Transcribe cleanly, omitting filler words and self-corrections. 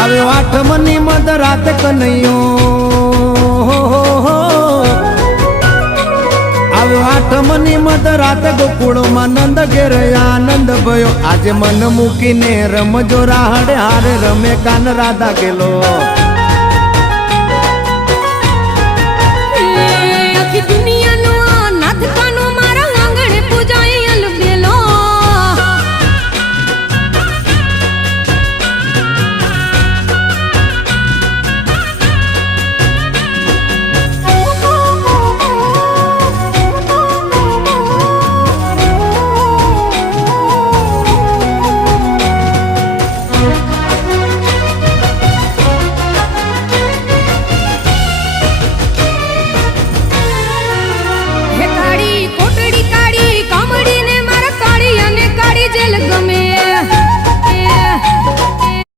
આવ્યો આઠમની મધ રાત કનૈયો, આવ્યો આઠમની મધ રાત ગોકુળમાં નંદ ઘેર આનંદ ભયો. આજે મન મૂકીને રમજો રાહડે હારે રમે કાન રાધા ગેલો.